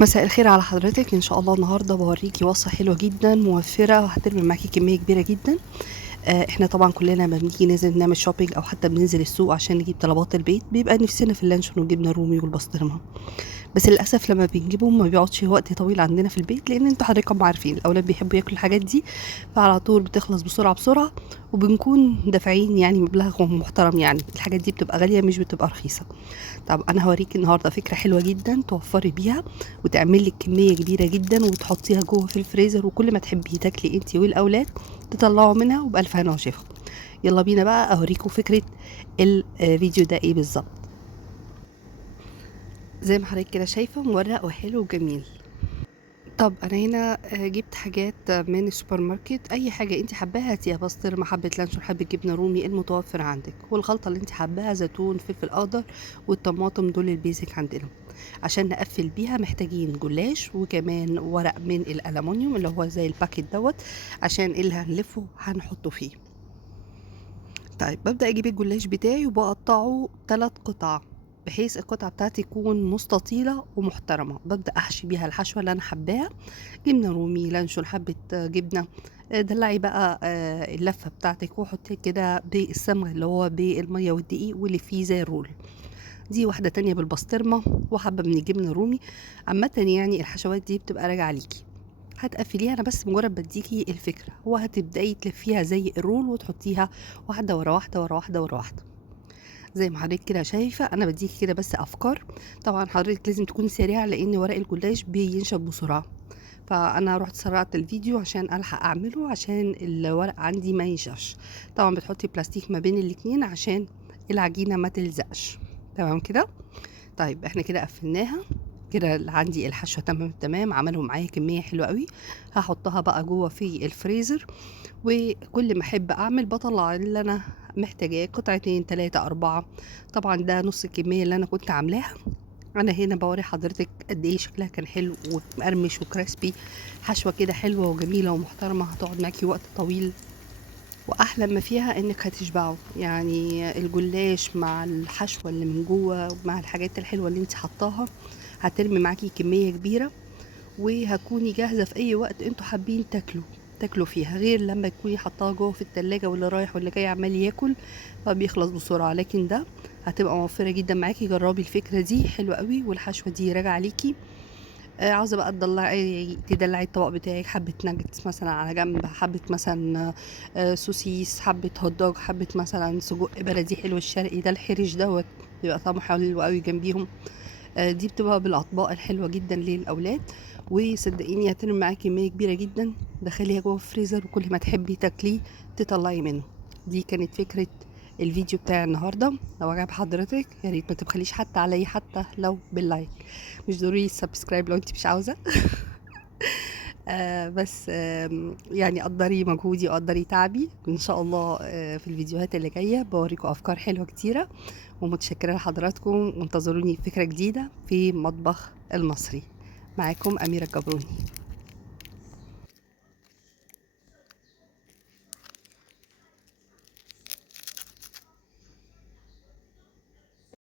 مساء الخير على حضرتك. ان شاء الله النهارده بوريكي وصفه حلوه جدا موفره وهترمي معاكي كميه كبيره جدا. احنا طبعا كلنا لما بنيجي ننزل نعمل شوبينج او حتى بننزل السوق عشان نجيب طلبات البيت بيبقى نفسنا في اللانشون والجبنه الرومي والبسطرمه. بس للاسف لما بنجيبهم ما بيقعدش وقت طويل عندنا في البيت، لان انتوا حضراتكم عارفين الاولاد بيحبوا ياكلوا الحاجات دي، فعلى طول بتخلص بسرعه بسرعه، وبنكون دافعين يعني مبلغ محترم. يعني الحاجات دي بتبقى غاليه مش بتبقى رخيصه. طب انا هوريكي النهارده فكره حلوه جدا توفري بيها وتعمل لك كميه كبيره جدا وتحطيها جوه في الفريزر، وكل ما تحبي تاكلي انت والاولاد تطلعوا منها وبالف هنا وشفا. يلا بينا بقى اوريكم فكره الفيديو ده ايه بالظبط. زي ما حضرتك كده شايفه مورق وحلو وجميل. طب انا هنا جبت حاجات من السوبر ماركت، اي حاجه انت حباها هاتيها، بسطرمه، حبه لانشون، حبه جبنه رومي، المتوفر عندك، والخلطه اللي انت حباها زيتون، فلفل اخضر، والطماطم، دول البيزك عندنا. عشان نقفل بيها محتاجين جلاش وكمان ورق من الالومنيوم اللي هو زي الباكيت دوت، عشان اللي هنلفه هنحطه فيه. طيب ببدأ أجيب الجلاش بتاعي وبقطعه 3 قطع، بحيث القطعة بتاعتي تكون مستطيلة ومحترمة. ببدأ أحشي بيها الحشوة اللي أنا حباها، جبنة رومي، لانشون، حبة جبنة. دلعي بقى اللفة بتاعتك وحطي كده بالصمغ اللي هو بالمية والدقيق واللي فيه زي الرول. دي واحدة تانية بالبسطرمة وحبة من الجبنة الرومي. عامة يعني الحشوات دي بتبقى راجعة ليكي، هتقفليها. انا بس مجرد بديكي الفكره، وهتبداي تلفيها زي الرول وتحطيها واحده ورا واحده ورا واحده ورا واحده. زي ما حضرتك كده شايفه انا بديكي كده بس افكار. طبعا حضرتك لازم تكوني سريعه لان ورق الجلاش بينشف بسرعه، فانا رحت سرعت الفيديو عشان الحق اعمله عشان الورق عندي ما ينشفش. طبعا بتحطي بلاستيك ما بين الاتنين عشان العجينه ما تلزقش. تمام كده. طيب احنا كده قفلناها كده. اللي عندي الحشوه تمام تمام، عملوا معايا كميه حلوه قوي. هحطها بقى جوه في الفريزر، وكل ما احب اعمل بطلع اللي انا محتاجاه، قطعتين 3 4. طبعا ده نص الكميه اللي انا كنت عاملاها. انا هنا بوري حضرتك قد ايه شكلها كان حلو ومقرمش وكريسبي. حشوه كده حلوه وجميله ومحترمه، هتقعد معاكي وقت طويل. واحلى ما فيها انك هتشبعوا، يعني الجلاش مع الحشوه اللي من جوه مع الحاجات الحلوه اللي انت حطاها هترمي معاكي كميه كبيره، وهتكوني جاهزه في اي وقت انتوا حابين تاكلوا فيها، غير لما تكوني حطاها جوه في التلاجة واللي رايح واللي جاي عمال ياكل فبيخلص بسرعه. لكن ده هتبقى موفره جدا معاكي. جربي الفكره دي حلوه قوي، والحشوه دي راجعه ليكي. عاوزة بقى تدلعي الطبق بتاعك، حبة ناجتس مثلا على جنب، حبة مثلا سوسيس، حبة هوت دوج، حبة مثلا سجق بلدي حلو الشرقي ده الحرش دوت، بيبقى طعمه حلو قوي جنبيهم. دي بتبقى بالاطباق الحلوه جدا للاولاد، وصدقيني هترمي معاكي كميه كبيره جدا. دخليها جوه الفريزر وكل ما تحبي تاكليه تطلعي منه. دي كانت فكره الفيديو بتاع النهارده. لو عجب حضرتك يا ريت ما تبخليش حتى عليا حتى لو باللايك. مش ضروري السبسكرايب لو انت مش عاوزه. بس يعني قدري مجهودي وقدري تعبي ان شاء الله. في الفيديوهات اللي جايه بوريكم افكار حلوه كتيره، ومتشكره لحضراتكم، وانتظروني فكره جديده في مطبخ المصري. معاكم اميره الجبروني.